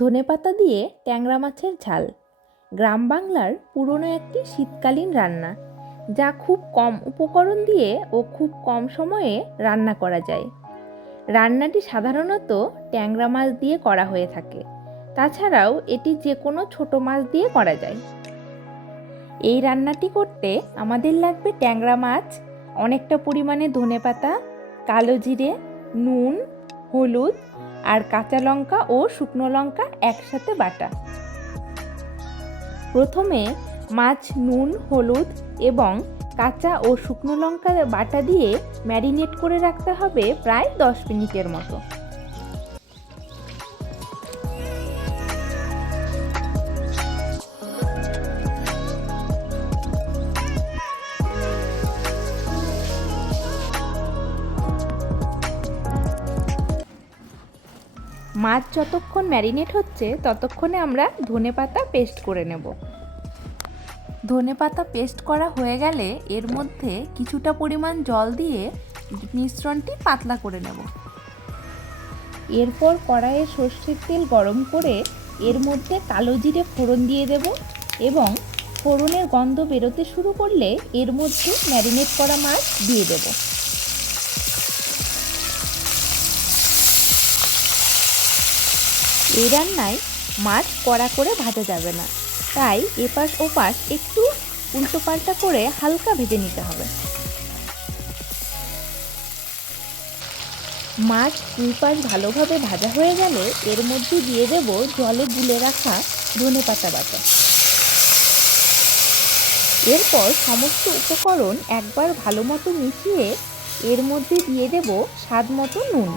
ধনেপাতা দিয়ে ট্যাংরা মাছের ঝাল গ্রাম বাংলার পুরনো একটি শীতকালীন রান্না, যা খুব কম উপকরণ দিয়ে ও খুব কম সময়ে রান্না করা যায়। রান্নাটি সাধারণত ট্যাংরা মাছ দিয়ে করা হয়ে থাকে, তাছাড়াও এটি যে কোনো ছোট মাছ দিয়ে করা যায়। এই রান্নাটি করতে আমাদের লাগবে ট্যাংরা মাছ, অনেকটা পরিমাণে ধনেপাতা, কালো জিরে, নুন, হলুদ আর কাঁচা লঙ্কা ও শুকনো লঙ্কা একসাথে বাটা। প্রথমে মাছ নুন, হলুদ এবং কাঁচা ও শুকনো লঙ্কা বাটা দিয়ে ম্যারিনেট করে রাখতে হবে প্রায় 10 মিনিটের মতো। মাছ যতক্ষণ ম্যারিনেট হচ্ছে ততক্ষণে আমরা ধনেপাতা পেস্ট করে নেব। ধনেপাতা পেস্ট করা হয়ে গেলে এর মধ্যে কিছুটা পরিমাণ জল দিয়ে মিশ্রণটি পাতলা করে নেব। এরপর কড়াইয়ে সর্ষের তেল গরম করে এর মধ্যে কালো জিরে ফোড়ন দিয়ে দেব এবং ফোড়নের গন্ধ বেরোতে শুরু করলে এর মধ্যে ম্যারিনেট করা মাছ দিয়ে দেব। এই রান্নায় মাছ কড়া করে ভাজা যাবে না, তাই এপাশ ওপাশ একটু উল্টো পাল্টা করে হালকা ভেজে নিতে হবে। মাছ দুই পাশ ভালোভাবে ভাজা হয়ে গেলে এর মধ্যে দিয়ে দেব জলে গুলে রাখা ধনেপাতা বাটা। এরপর সমস্ত উপকরণ একবার ভালো মতো মিশিয়ে এর মধ্যে দিয়ে দেব স্বাদ মতো নুন।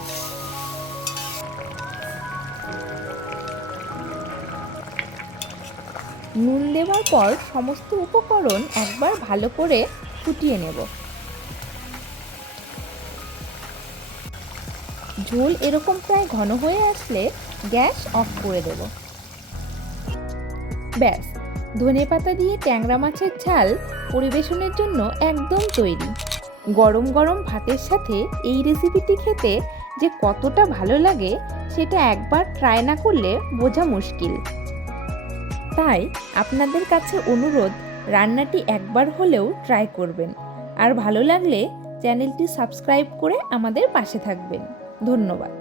নুন দেওয়ার পর সমস্ত উপকরণ একবার ভালো করে ফুটিয়ে নেব। ঝোল এরকম প্রায় ঘন হয়ে আসলে গ্যাস অফ করে দেব। ব্যাস, ধনেপাতা দিয়ে ট্যাংরা মাছের ঝাল পরিবেশনের জন্য একদম তৈরি। গরম গরম ভাতের সাথে এই রেসিপিটি খেতে যে কতটা ভালো লাগে সেটা একবার ট্রাই না করলে বোঝা মুশকিল। তাই আপনাদের কাছে অনুরোধ, রান্নাটি একবার হলেও ট্রাই করবেন, আর ভালো লাগলে চ্যানেলটি সাবস্ক্রাইব করে আমাদের পাশে থাকবেন। ধন্যবাদ।